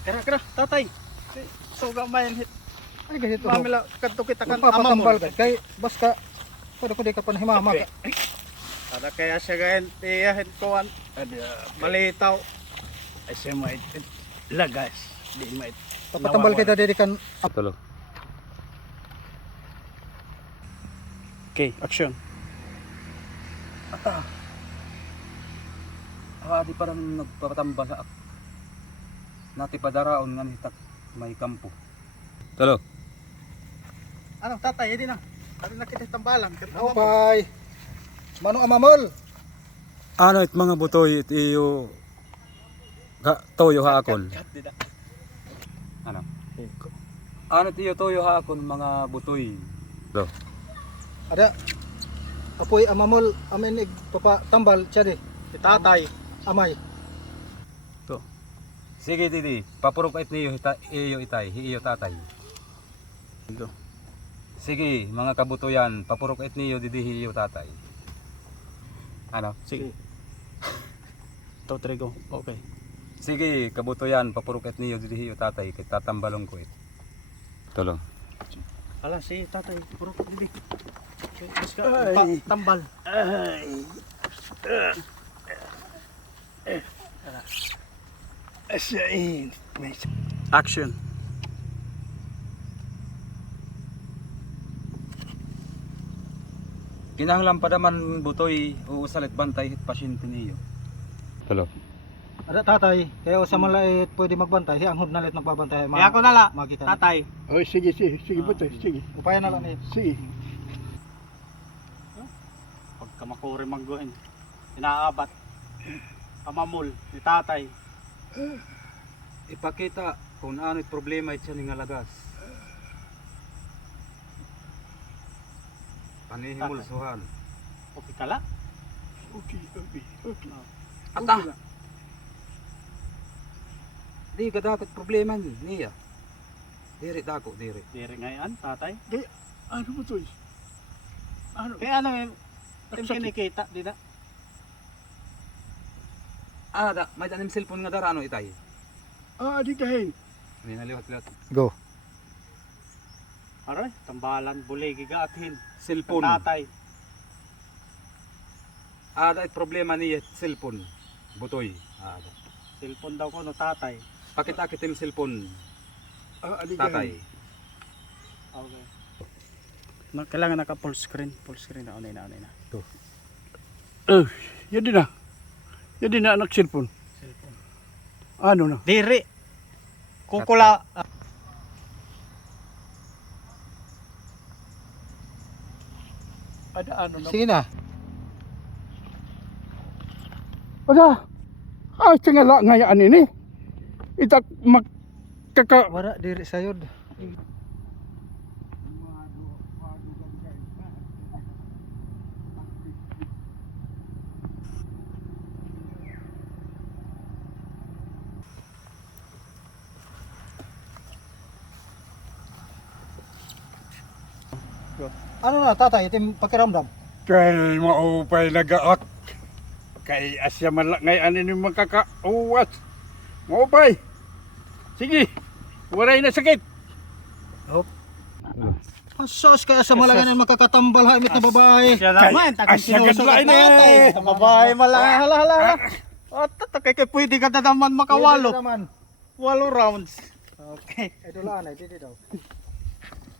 Kara, tatay. So gamayan hit. Ay ganito. Mamila kadto kita kan Papatambal amamol. ka. Kay baska. Pwede ko di ka panahimama ka. Ada kaya siya gayon tiyahin ko an malitaw. Ay siya mait lagas. Di mait. Papatambal kita di kan. Tulo. Okay, action. Di parang nagpapatambal sa nati padaraon nga nitak may kampo. Tulo. Anong tatay, hindi na. Ano na kita tambalan? Okay. Manong amamol. Ano it mga butoy it iyo toyo haakon. Ano? Ano it iyo toyo haakon mga butoy. Do. Ada. Apoy amamol amin ig papatambal siya di. Si tatay. Amay. Sige didi, papurok it niyo iyo itay, iyo tatay. Ito. Sige, mga kabutoyan, papurok it niyo didi iyo tatay. Ano? Sige. 2, 3, go. Okay. Sige, kabutoyan, papurok it niyo didi iyo tatay, kay tatambalong ko it. Tulo. Ala, si tatay. Puro hindi. Mas ka, Ay. tambal. Asain. Action. Kinahanglan pa naman butoy uusalit bantay hit pasyente niyo. Tulo. Ada tatay. Kaya sa malait pwede magbantay. Ang na lit magbabantay. Kaya ako nala. Makita. Tatay. Oh, sige butoy, sige. Upaya na lang eh. Sige. Pagka makuri mangguhin. Inaabat. Amamol. Ni tatay. Ipakita kung ano problema it siya ni ngalagas. Panihimol suhan. Okay kala? Okay. Ata. Di ka dapat problema niya. Diri dako, diri. Diri ngayon, tatay. Ano butoy? Ano? Kaya ano yung kinikita, di na? May tanim cellphone nga dara ano itay. Di kahin. May naliwat-liwat. Go. Aray, tambalan, buli, gigaathin. Cellphone. Tatay. Ada problema niya cellphone. Butoy. Cellphone daw ko no tatay. Pakita kitim cellphone Di tatay. kahin. Okay. Kailangan naka full screen na unay na. Yan din na anak cellphone. Cellphone. Ano na? Diri. Kukula. Ada ano na? Sige na. Ada. Tingala ngayaan ini. Itak magkaka... Wala diri sayod. Ano na tatay, itim pakiramdam. Kay maupay nagaak. Kay asya man lang ngayaan ini magkakauwas. Maupay. Sige. Waray na sakit. Asos kaya sa malagan yung makakatambal ha imit na babae. Siya naman, takang asya sinusog gadlain at tatay. eh. Sa babae hala. At kay pwede ka na naman makawalo. Pwede naman. 8 rounds. Okay. Ito lang, dito daw.